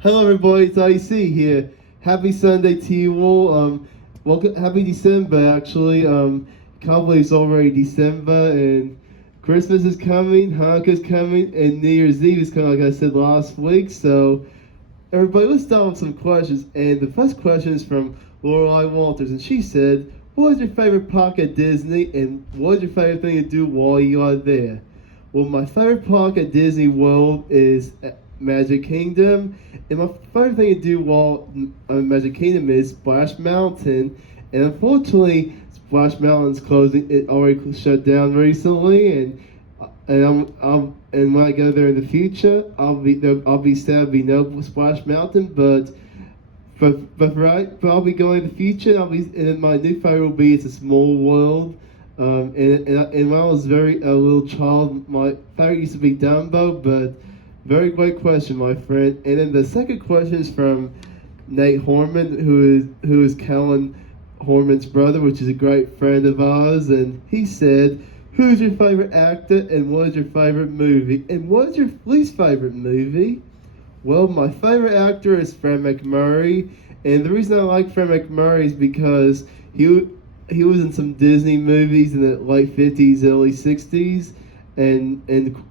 Hello, everybody. It's IC here. Happy Sunday to you all. Welcome. Happy December. Actually, can't believe it's already December and Christmas is coming, Hanukkah's coming, and New Year's Eve is coming. Like I said last week. So, everybody, let's start with some questions. And the first question is from Lorelei Walters, and she said, "What is your favorite park at Disney, and what is your favorite thing to do while you are there?" Well, my favorite park at Disney World is Magic Kingdom, and my favorite thing to do while Magic Kingdom is Splash Mountain. And unfortunately, Splash Mountain's closing. It already shut down recently, and when I go there in the future, I'll be sad there'll be no Splash Mountain, but I'll be going in the future. And then my new favorite will be It's a Small World. And when I was a little child, my favorite used to be Dumbo, but very great question, my friend. And then the second question is from Nate Horman, who is Kellen Horman's brother, which is a great friend of ours. And he said, "Who's your favorite actor, and what is your favorite movie? And what is your least favorite movie?" Well, my favorite actor is Fred MacMurray, and the reason I like Fred MacMurray is because he was in some Disney movies in the late 50s, early 60s, and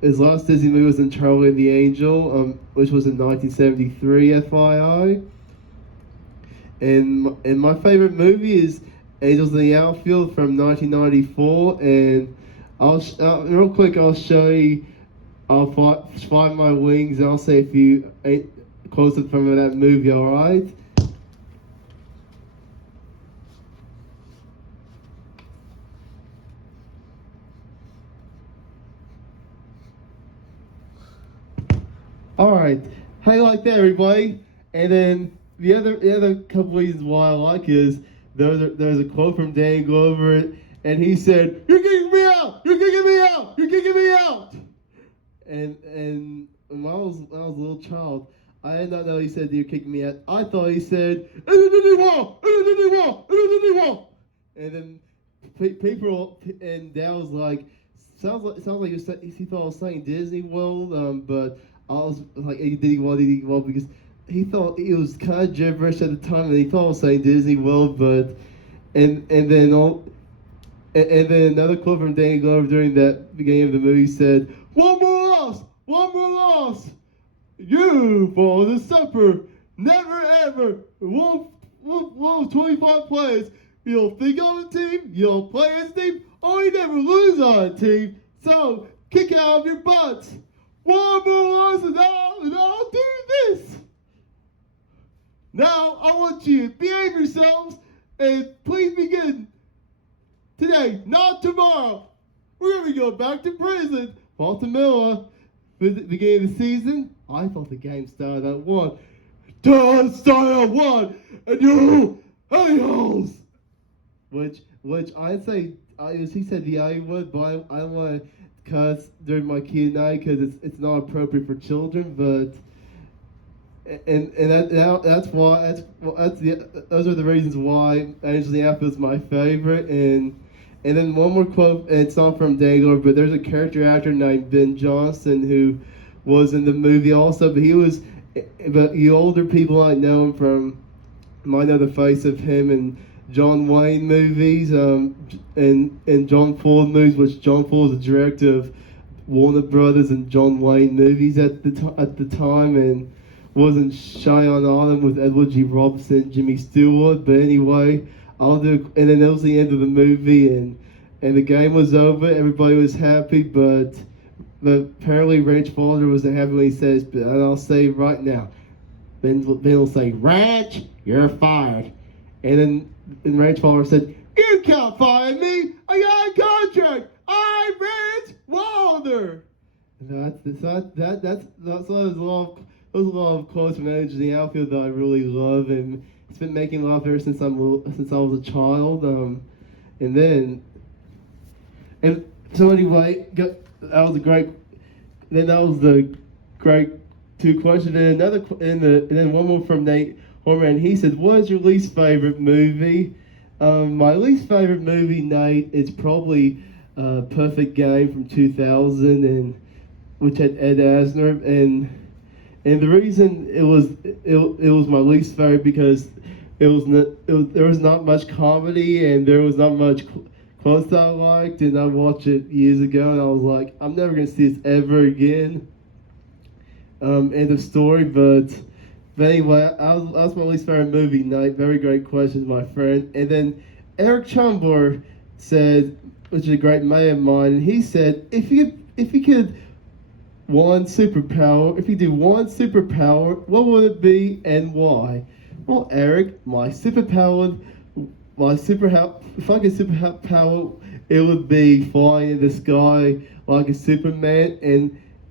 his last Disney movie was in Charlie and the Angel, which was in 1973, FYI. And my favorite movie is Angels in the Outfield from 1994, and real quick I'll show you. I'll fly my wings, and I'll say a few quotes from that movie. All right. All right. How you like that, everybody? And then the other couple reasons why I like is there's a quote from Dan Glover, and he said, "You're kicking me out! You're kicking me out! You're kicking me out!" And when I was a little child, I did not know he said you're kicking me out. I thought he said, and then people and Dad was like, sounds like he thought I was saying Disney World, but I was like, hey, Diddy World, because he thought it was kind of gibberish at the time, and he thought I was saying Disney World, but and then all. And then another quote from Danny Glover during that beginning of the movie said, "One more loss! One more loss! You fall the supper! Never ever! One 25 players! You don't think on a team, you don't play as a team, or you never lose on a team! So, kick it out of your butts! One more loss and I'll do this! Now, I want you to behave yourselves and please begin today, not tomorrow. We're going to go back to prison." Baltimore, beginning of the season, I thought the game started at 1. Don't start at 1, and you a-holes! Which I'd say, he said the I would, but I don't want to cuss during my Q&A because it's not appropriate for children, but... That's why those are the reasons why Angels in the Outfield is my favorite. And then one more quote, and it's not from Dangler, but there's a character actor named Ben Johnson who was in the movie also, but you older people might know him might know the face of him in John Wayne movies, and John Ford movies, which John Ford was the director of Warner Brothers and John Wayne movies at the time, and wasn't Shy on Autumn with Edward G. Robinson, Jimmy Stewart, but anyway, and then that was the end of the movie, and the game was over, everybody was happy, but apparently Ranch Father wasn't happy when he says, but I'll say right now, Ben will say, "Ranch, you're fired." And then Ranch Father said, "You can't fire me, I got a contract, I'm Ranch Wilder." And that's a lot of quotes from Angels in the Outfield that I really love, and it's been making me laugh ever since I was a child. So anyway, that was a great. Then that was the great two questions, and and then one more from Nate Horman. He said, "What is your least favorite movie?" My least favorite movie, Nate, is probably Perfect Game from 2000, which had Ed Asner, And the reason it was my least favorite because there was not much comedy and there was not much quotes that I liked, and I watched it years ago and I was like, I'm never gonna see this ever again. End of story. But anyway, that was my least favorite movie night. Very great questions, my friend. And then Eric Chambor said, which is a great mate of mine, and he said, if you could one superpower, if you do one superpower, what would it be and why? Well, Eric, my if I could superpower, it would be flying in the sky like a Superman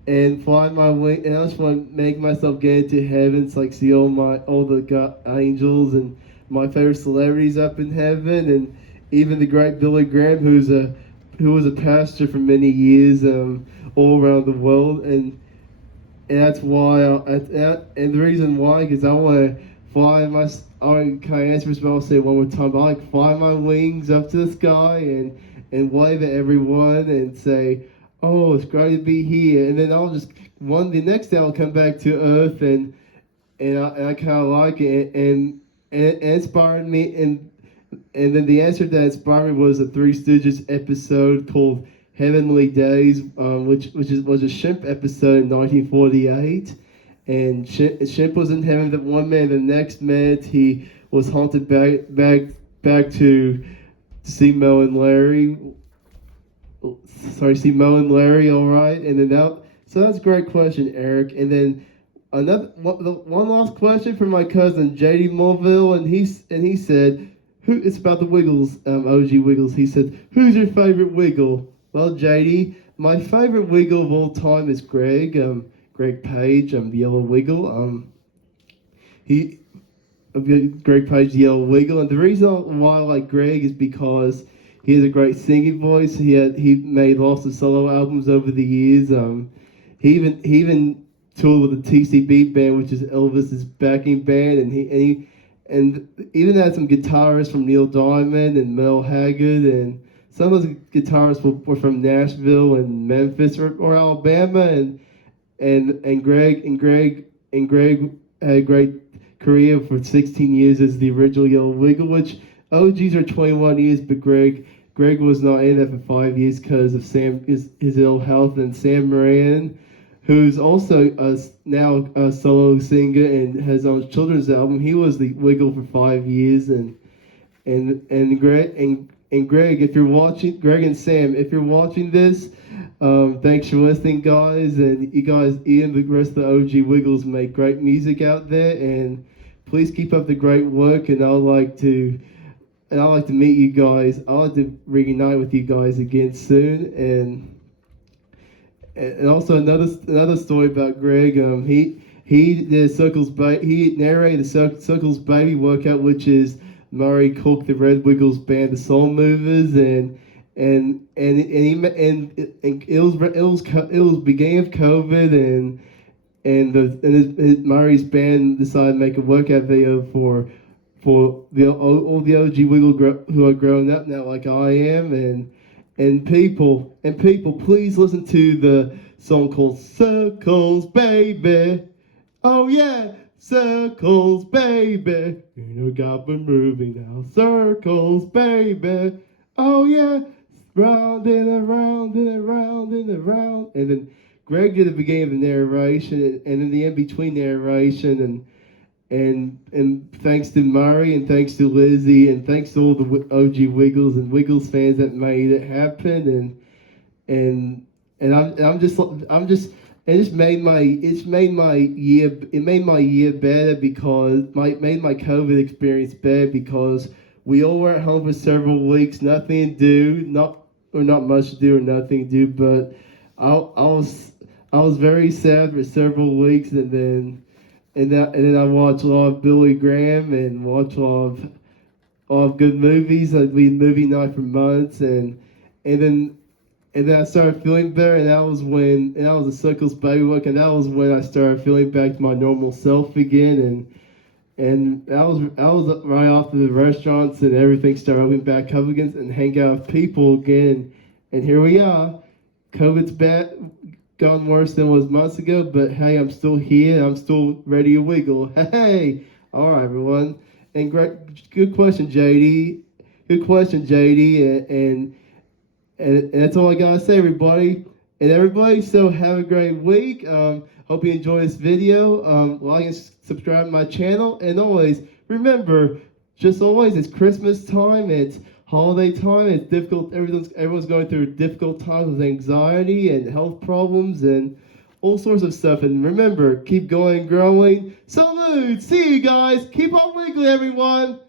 and fly my wing, and I just want to make myself get into heavens, like see all the angels and my favorite celebrities up in heaven, and even the great Billy Graham, who was a pastor for many years, all around the world, and that's why, and the reason why, because I want to fly my. Can I answer this? I'll say it one more time. I like fly my wings up to the sky and wave at everyone and say, oh, it's great to be here. And then the next day I'll come back to Earth and I kind of like it and it inspired me. And then the answer that inspired me was a Three Stooges episode called Heavenly Days, which was a Shemp episode in 1948. And Shemp was in heaven that one minute, the next minute he was haunted back to see Mo and Larry. See Mo and Larry, all right, and then so that's a great question, Eric. And then one last question from my cousin JD Mulville, and he said, it's about the Wiggles, OG Wiggles. He said, who's your favorite Wiggle? Well, JD, my favorite Wiggle of all time is Greg Page, the Yellow Wiggle. Greg Page, the Yellow Wiggle, and the reason why I like Greg is because he has a great singing voice. He made lots of solo albums over the years. He even toured with the TCB band, which is Elvis's backing band, and he even had some guitarists from Neil Diamond and Mel Haggard, and some of those guitarists were from Nashville and Memphis or Alabama, and Greg had a great career for 16 years as the original Yellow Wiggle, which OGs are 21 years, but Greg was not in it for 5 years because of his ill health, and Sam Moran, who's also now a solo singer and has his own children's album. He was the Wiggle for 5 years, and Greg, if you're watching, Greg and Sam, if you're watching this, thanks for listening, guys, and you guys, Ian, the rest of the OG Wiggles make great music out there, and please keep up the great work, and I'd like to meet you guys. I'd like to reunite with you guys again soon, and also another story about Greg. He narrated the Circles Baby workout, which is Murray Cook, the Red Wiggles band, the Soul Movers, and it was beginning of COVID, and Murray's band decided to make a workout video for all the OG Wiggle who are growing up now, like I am, and people, please listen to the song called Circles Baby. Oh yeah, circles baby. You know God been moving now. Circles baby. Oh yeah, round and around and around and around. And then Greg did the beginning of the narration, and in the in-between narration, and thanks to Murray, and thanks to Lizzie, and thanks to all the OG Wiggles and Wiggles fans that made it happen, and I'm just it made my year better because made my COVID experience better because we all were at home for several weeks, nothing to do, not much to do or nothing to do, but I was very sad for several weeks, and then I watched a lot of Billy Graham and watched a lot of good movies. Like we had movie night for months, and then I started feeling better, and that was the Circles Baby work, and that was when I started feeling back to my normal self again, and I was right after the restaurants and everything started opening back up again and hang out with people again, and here we are. COVID's back. gone worse than it was months ago, but hey, I'm still here. I'm still ready to wiggle. Hey, all right, everyone. And good question, JD. Good question, JD. And that's all I gotta say, everybody. And everybody, so have a great week. Hope you enjoy this video. Like and subscribe to my channel. And always remember, just always, it's Christmas time. It's holiday time. It's difficult. Everyone's going through difficult times with anxiety and health problems and all sorts of stuff. And remember, keep going, growing. Salute. See you guys. Keep on wiggling, everyone.